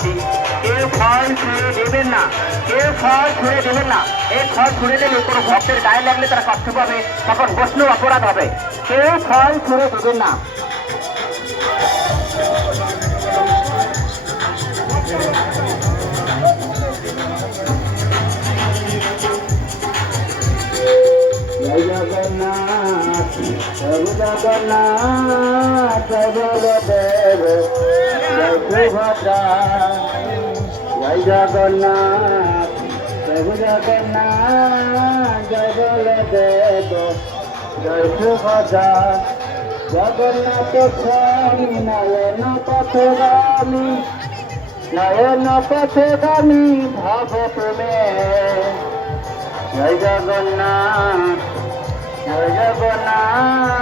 বলছি, কেউ ফল ছুঁড়ে দেবেন না, কেউ ফল ছুঁড়ে দেবেন না। এই ফল ছুঁড়ে দিলে কোনো ভক্তের গায়ে লাগলে তারা কষ্ট পাবে, তখন বৈষ্ণব অপরাধ হবে। কেউ ফল ছুঁড়ে দেবেন না। জয় জগন্নাথ প্রভু জগন্নাথ জয় বলদেব জয় সুভদ্রা। জয় জগন্নাথ প্রভু জগন্নাথ জয় বলদেব জয় সুভদ্রা। জগন্নাথ স্বামী নয়ন পথগামী, নয়ন পথগামী ভাব তুমি। জয় জগন্নাথ জয় জগন্নাথ